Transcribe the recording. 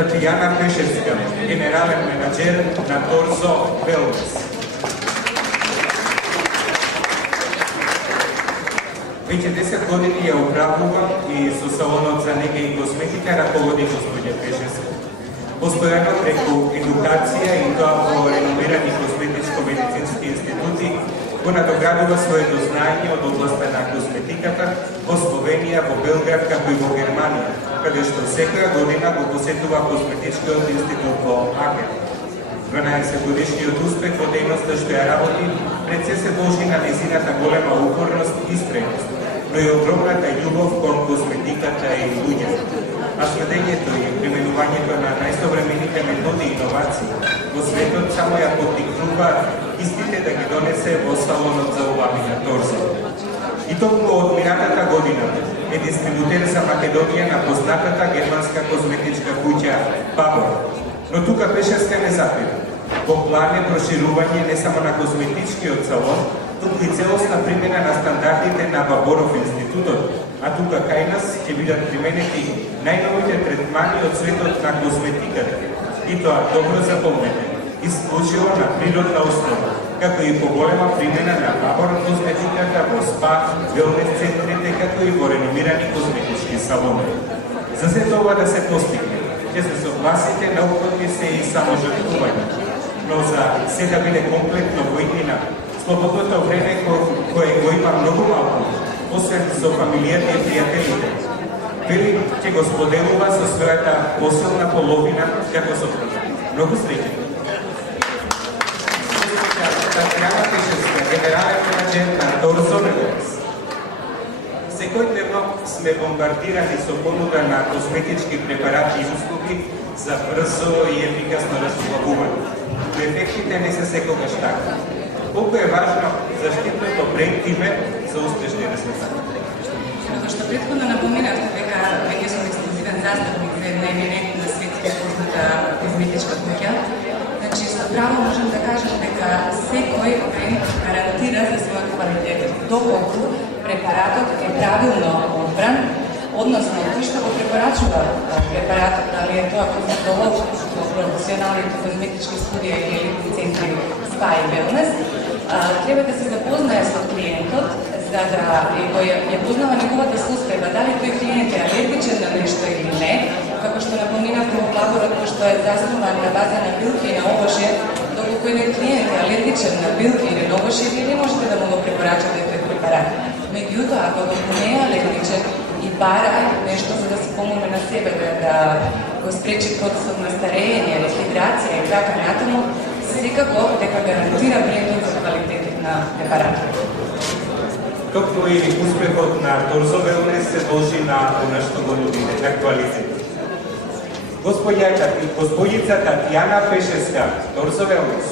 Татјана Пешевска, генерален менаџер на Торзо Велнес. Веќе 10 години ја управува и со салонот за нега и косметика раководи господја Пешевска. Постојано преку едукација и тоа во реномирани косметичко-медицински институти го надоградува своето знаење од областта на косметиката во Словенија, во Белград, како и во Германија, каде што секоја година го посетува косметичкиот институт во Аген. 12-годишниот успех во дејноста што ја работи пред се должи на незината голема упорност и стреност, но и огромната љубов кон косметиката и луѓето. А следењето и применувањето на најсовремените методи и иновации во светот само ја поттикнува истите да ги донесе во салонот за убави на Торзо. И токму од минатата година е дистрибутер за Македонија на познатата германска козметичка куќа Babor. Но тука Пешевска не запира. Во план е проширување не само на козметичкиот салон, туку и целосна примена на стандардите на Баборов институтот, а тука кај нас ќе бидат применети најновите третмани од светот на козметиката. И тоа добро запомнете, исклучиво на природна основа, како и поголема примена на Бабор козметиката во спа, велнес центрите, како и во реномирани козметички салони. За се тоа да се постигне, ќе се согласите, неопходни се и саможртвување, но за се да биде комплетно во иднина, слободното време кое го има многу малку, освен со фамилијата и пријателите. Вели ќе го споделува со својата посилна половина како сопруга. Многу среќа. Татјана Пешевска, генерален менаџер на Торзо Велнес. Секојдневно сме бомбардирани со понуда на косметички препарати и услуги за брзо и ефикасно разглавување. Но ефектите не се секогаш така. Колку е важно заштитното преиме за успешни резултати? Како што претходно напоменавте дека веќе сум ексклузивен застапник за една еминентна светски позната козметичка куќа, значи со право можам да кажам дека секој бренд гарантира за својот квалитет, доколку препаратот е правилно одбран, односно кој што го препорачува препаратот, дали е тоа козметолог во професионалните козметички студии или центри спа и велнес, треба да се запознае со клиентот, за да ја познава неговата состојба, дали тој клиент е алергичен на нешто или не, како што напоминавте во Баборот, кој што е заснован на база на билки и на овошје, доколку еден клиент е алергичен на билки или на овошје, вие не можете да му го препорачате тој препарат. Меѓутоа, ако не е алергичен и бара нешто за да се помогне на себе, да го спречи процесот на старење, рехидрација и така натаму, секако дека гарантира брендот за квалитетот на препаратот. Токму и успехот на Торзо Велнес се должи на она што го нудите, на квалитет. Господица Татјана Пешевска, Торзо Велнес.